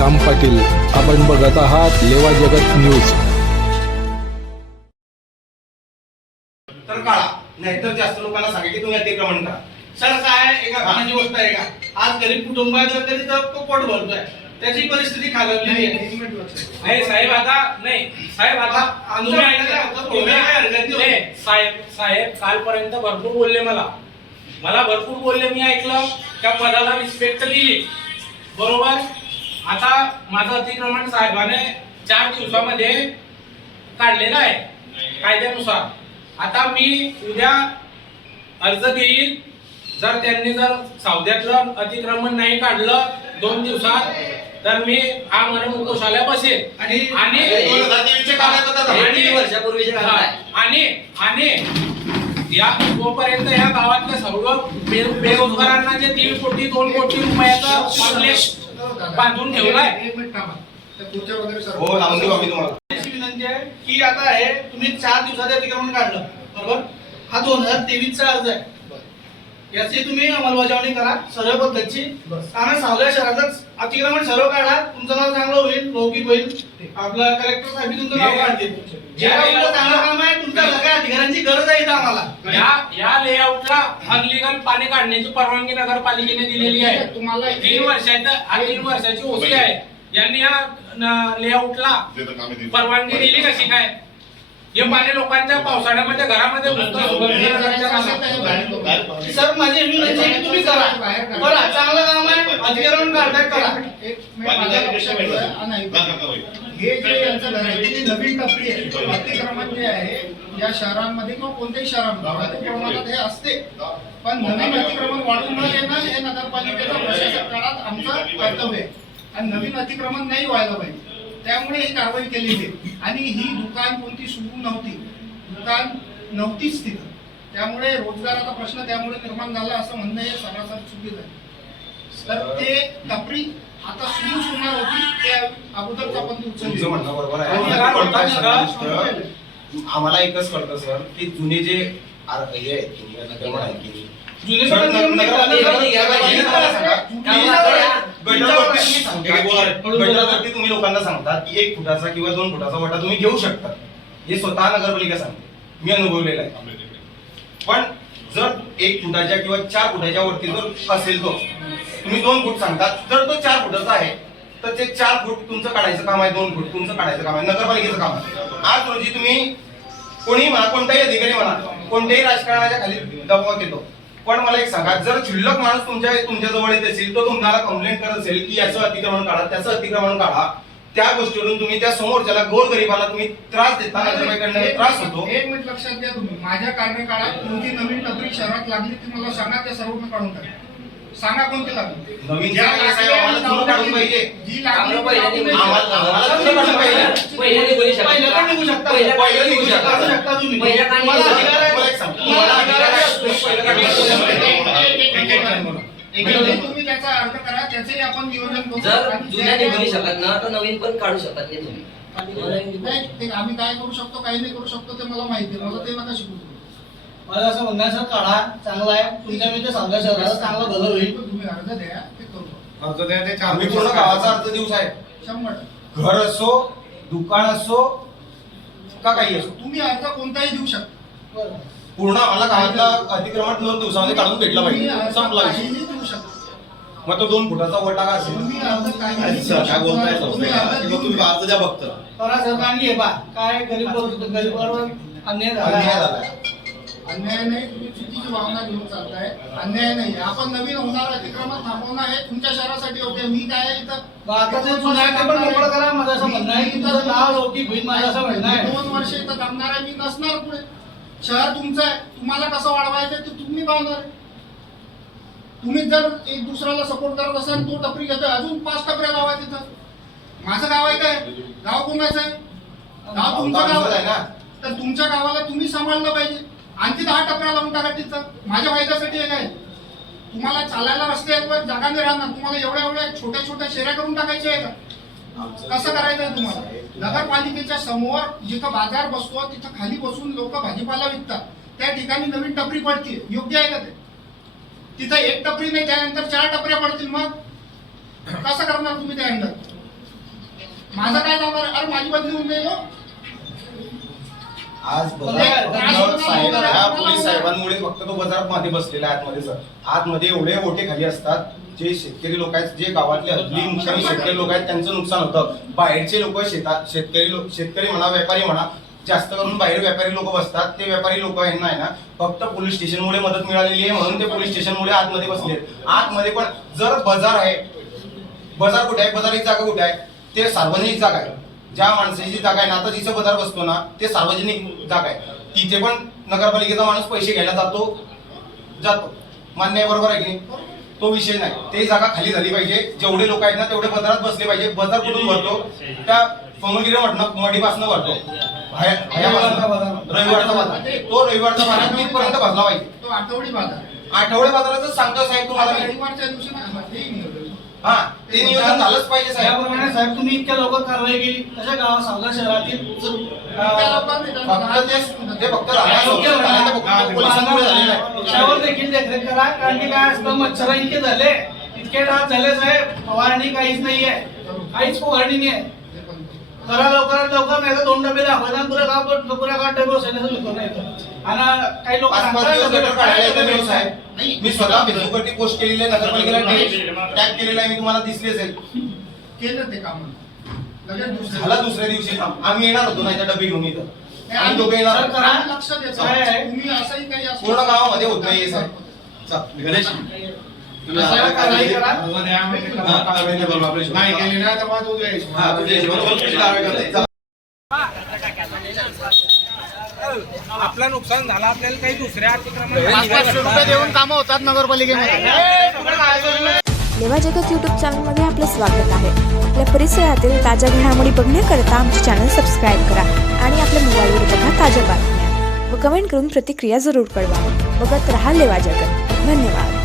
श्याम पाटील. आपण बघत आहात लेवा जगत न्यूज. तर काळा नाहीतर जास्त लोकांना सांगा की तुम्ही अतिक्रमण करा. सर काय एका कामाची गोष्ट आहे का? आज गरीब कुटुंब आहे तर तरी तर तो पोट भरतोय. त्याची परिस्थिती खालावलेली आहे. नाही साहेब आता नाही. साहेब आता तुम्ही. नाही, साहेब साहेब कालपर्यंत भरपूर बोलले मला. मला भरपूर बोलले मी ऐकलं. त्या पदाला रिस्पेक्ट दिली. बरोबर? आता माझं अतिक्रमण साहेबाने चार दिवसामध्ये काढलेलं आहे कायद्यानुसार. आता मी उद्या अर्ज देईल. जर त्यांनी जर सौद्यातलं अतिक्रमण नाही काढलं दोन दिवसात तर मी हा मन उपोषाला बसेल. आणि आणि. आणि- आणि आणि या तोपर्यंत या गावातल्या सर्व बे- बेरोजगारांना जे दीड कोटी दोन कोटी रुपयाचा बांधून ठेवलाय. एक मिनिट थांबा. त्या खुर्च्या वगैरे सर्व हो लावून देऊ आम्ही तुम्हाला. अशी विनंती आहे की आता आहे तुम्ही चार दिवसात अतिक्रमण काढलं. बरोबर? हा दोन हजार तेवीसचा अर्ज आहे. याची तुम्ही अंमलबजावणी करा. सर्व पद्धतची. कारण सावल्या शहरातच अतिक्रमण सर्व काढा तुमचं नाव चांगलं होईल लौकिक होईल आपलं कलेक्टर साहेब तुमचं नाव काढतील. चांगलं काम आहे तुमच्या सगळ्या अधिकाऱ्यांची गरज आहे इथं आम्हाला. या या लेआउटला अनलिगल पाणी काढण्याची परवानगी नगरपालिकेने दिलेली आहे. तुम्हाला तीन वर्षाचं हा तीन वर्षाची ओसी आहे. यांनी या लेआउटला परवानगी दिली कशी काय? हे पाणी लोकांच्या पावसाळ्यामध्ये घरामध्ये. सर माझी विनंती आहे की तुम्ही करा. करा चांगलं काम आहे अतिक्रमण काढताय करा. हा. हे जे यांचं घर आहे ती नवीन टप्पी आहे अतिक्रमण जे आहे या शहरांमध्ये किंवा कोणत्याही शहरामध्ये प्रमाणात हे असते. पण नवीन अतिक्रमण वाढून न येणं हे नगरपालिकेचा प्रशासक काळात आमचं कर्तव्य आहे. आणि नवीन अतिक्रमण नाही व्हायला पाहिजे. त्यामुळे ही कारवाई केलेली आहे आणि ही दुकान कोणती सुरू नव्हती. दुकान नव्हतीच तिथं. त्यामुळे रोजगाराचा प्रश्न त्यामुळे निर्माण झाला असं म्हणणं हे सरासर चुकीचं आहे. तर ते टपरी आता सुरू होणार होती ते अगोदरचा पण तुमचं उचलली. म्हणणं बरोबर आहे. आणि आम्हाला एकच कळतं सर की जुने जे आर- हे आहेत की नाही, अतिक्रमण आहेत की नाही, जुने सर, नियम नगर- निघाले. नगरपालिकेने मला सांगा, गटरवरती तुम्ही सांगता, गटरवरती तुम्ही लोकांना सांगतात की एक फुटाचा किंवा दोन फुटाचा वटा तुम्ही घेऊ शकता. हे स्वतः नगरपालिका सांगते. मी अनुभवलेलं आहे. पण जर एक फुटाच्या किंवा चार फुटाच्या वरती जर असेल तो तुम्ही दोन फूट सांगतात. जर तो चार फुटाचा आहे तर ते चार फूट तुमचं काढायचं काम आहे दोन फूट तुमचं काढायचं काम आहे नगरपालिकेचं काम आहे. आज रोजी तुम्ही कोणी म्हणा कोणताही अधिकारी म्हणा कोणत्याही राजकारणाच्या खाली दबाव येतो पण मला एक सांगा जर शिल्लक माणूस तुमच्या तुमच्या जवळ येत असेल तो तुम्हाला कंप्लेंट करत असेल की याचं अतिक्रमण काढा त्याचं अतिक्रमण काढा त्या गोष्टीवरून तुम्ही त्या समोरच्याला गोरगरिबाला तुम्ही त्रास देता त्रास होतो. एक मिनिट लक्षात घ्या तुम्ही. माझ्या कार्यकाळात कोणती नवीन टपरी शहरात लागली ती मला सांगा त्या सर्व काढून टाका. सांगा कोणती लागली. नवीन ज्या जे साहेब आम्हाला जुनं काढून पाहिजे. जी लागली आम्हाला पहिल्या काढून पाहिजे. निघू शकता. निघू शकता. तुम्ही. पहिल्या का तुम्हाला निघू अधिकार आहे. तुम्हाला एक सांगतो. तुम्हाला अधिकार आहे. पहिलं काढू शकता. म्हणजे तुम्ही त्याचा अर्थ करा त्याचेही आपण नियोजन करू. जर आणि जुन्या जे- निघू शकत ना तर नवीन पण काढू शकत नाही तुम्ही. नाही, ते आम्ही काय करू शकतो काही नाही करू शकतो ते मला माहिती आहे. मला ते नका शिकू तुम्ही. मला असं म्हणणं आहे, सर काढा चांगला आहे. तुमच्या मी ते सांगा शहराला चांगलं भलं होईल. तुम्ही अर्ज द्या ते करू आम्ही पूर्ण गावाचा अर्ज देऊ साहेब. शंभर टक्के. घर असो दुकान असो का काही असो. तुम्ही अर्ज कोणताही देऊ शकता. पूर्ण आम्हाला गावातला अतिक्रमण दोन दिवसामध्ये काढून भेटला पाहिजे. संपला विषय. मग तो दोन फुटाचा वटा का असेल? सर, काय. बोलताय तुम्ही द्या फक्त. हे काय गरीब गरीब- गरीबावर अन्याय झाला. अन्याय. झालाय. अन्याय नाही तुम्ही चुकीची भावना घेऊन चालताय. अन्याय नाही. आपण नवीन होणार अतिक्रमण थांबवणं हे तुमच्या शहरासाठी होते मी काय इथं आता ते पण मोकळं करा माझं असं म्हणणं आहे की नाव माझं असं म्हणणं आहे. दोन वर्ष इथं थांबणार आहे. मी नसणार पुढे. शहर तुमचं आहे. तुम्हाला कसं वाढवायचं ते तुम्ही पाहणार आहे. तुम्ही जर एक दुसऱ्याला सपोर्ट करत असाल तो टपरी घेतोय. अजून पाच टपऱ्या लावा तिथं. माझं गाव आहे काय? गाव कोणाचं आहे? गाव तुमचं गाव आहे. आहे ना. तर तुमच्या गावाला तुम्ही सांभाळलं पाहिजे. आणखी दहा टपऱ्या लावून टाका तिथं. माझ्या फायद्यासाठी आहे. काय तुम्हाला चालायला रस्त्यावर जागा नाही राहणार. तुम्हाला एवढ्या एवढ्या छोट्या छोट्या शेऱ्या करून टाकायच्या आहे का कसं करायचं आहे तुम्हाला? नगरपालिकेच्या समोर जिथं बाजार बसतो तिथं खाली बसून लोक भाजीपाला विकतात. त्या ठिकाणी नवीन टपरी पडते योग्य आहे का ते? तिथं एक टपरी नाही त्यानंतर चार टपऱ्या पडतील मग? कसं करणार तुम्ही त्यानंतर माझा काय जाणार अरे माझी बदली होऊन जाईल हो. आज बाजार फक्त साहेब. ह्या पोलीस साहेबांमुळे फक्त तो बाजारमध्ये बसलेला आहे आतमध्ये. सर आतमध्ये एवढे ओटे खाली असतात. जे शेतकरी लोक आहेत जे गावातले हल्ली मुख्याने शेतकरी लोक आहेत त्यांचं नुकसान होतं. बाहेरचे लोक शेतात शेतकरी लोक शेतकरी म्हणा व्यापारी म्हणा जास्त करून बाहेर व्यापारी लोक बसतात. ते व्यापारी लोक यांना आहे ना फक्त पोलीस स्टेशनमुळे मदत मिळालेली आहे म्हणून ते पोलीस स्टेशनमुळे आतमध्ये बसले आतमध्ये पण जर बाजार आहे बाजार कुठे आहे? बाजार ही जागा कुठे आहे? ते सार्वजनिक जागा आहे. ज्या माणसाची जागा आहे ना आता जिथं बाजार बसतो ना ते सार्वजनिक जागा आहे. तिथे पण नगरपालिकेचा माणूस पैसे घ्यायला जातो जातो. मान्य आहे बरोबर आहे की नाही? तो विषय नाही. ते जागा खाली झाली पाहिजे. जेवढे लोक आहेत ना तेवढे बाजारात बसले पाहिजे. बाजार कुठून भरतो? त्या सोमगिरी मडीपासून भरतो. रविवारचा बाजार. तो रविवारचा बाजार तिथपर्यंत भरला पाहिजे. तो आठवडी बाजार. आठवडे बाजाराचं सांगतो साहेब तुम्हाला हा ते नियोजन झालंच पाहिजे साहेब. त्याप्रमाणे साहेब तुम्ही इतक्या लवकर कारवाई केली. तशा गावात सावगा शहरातील. अं, फक्त ते ते फक्त राहण्याचं झालं, ते फक्त पोलिसांमुळे झालेलं आहे. त्यावर देखील देखरेख करा. कारण की काय असतं मच्छर इतके झाले. इतके डास झाले साहेब. फवारणी काहीच नाहीये. काहीच फवारणी नाही करू. करा लवकरात लवकर नाही तर दोन डबे दाखवायचा पुऱ्या गाव पुऱ्या गाव डबे बसायला विकून येतं. आणि काही लोक साहेब. मी स्वतः फेसबुकवरती पोस्ट केलेली आहे नगरपालिकेला टॅग केलेला आहे मी तुम्हाला दिसलेच आहे केलं ते काम. झाला दुसऱ्या दिवशी आम्ही येणार होतो ना डबे घेऊन इथं. नाही, आम्ही दोघे येणार लक्ष असं- पूर्ण गावामध्ये होत चल, गणेश. हा, नाही केली ना तर उद्या. आपलं नुकसान झालं आपल्याला काही दुसऱ्या देऊन कामं होतात नगरपालिकेमध्ये. लेवा जगत यूट्यूब चॅनलमध्ये आपलं स्वागत आहे. आपल्या परिसरातील ताज्या घडामोडी बघण्याकरता आमचे चॅनल सबस्क्राईब करा आणि आपल्या मोबाईलवर बघा ताज्या बातम्या. व कमेंट करून प्रतिक्रिया जरूर कळवा. बघत रहा लेवा जगत. धन्यवाद.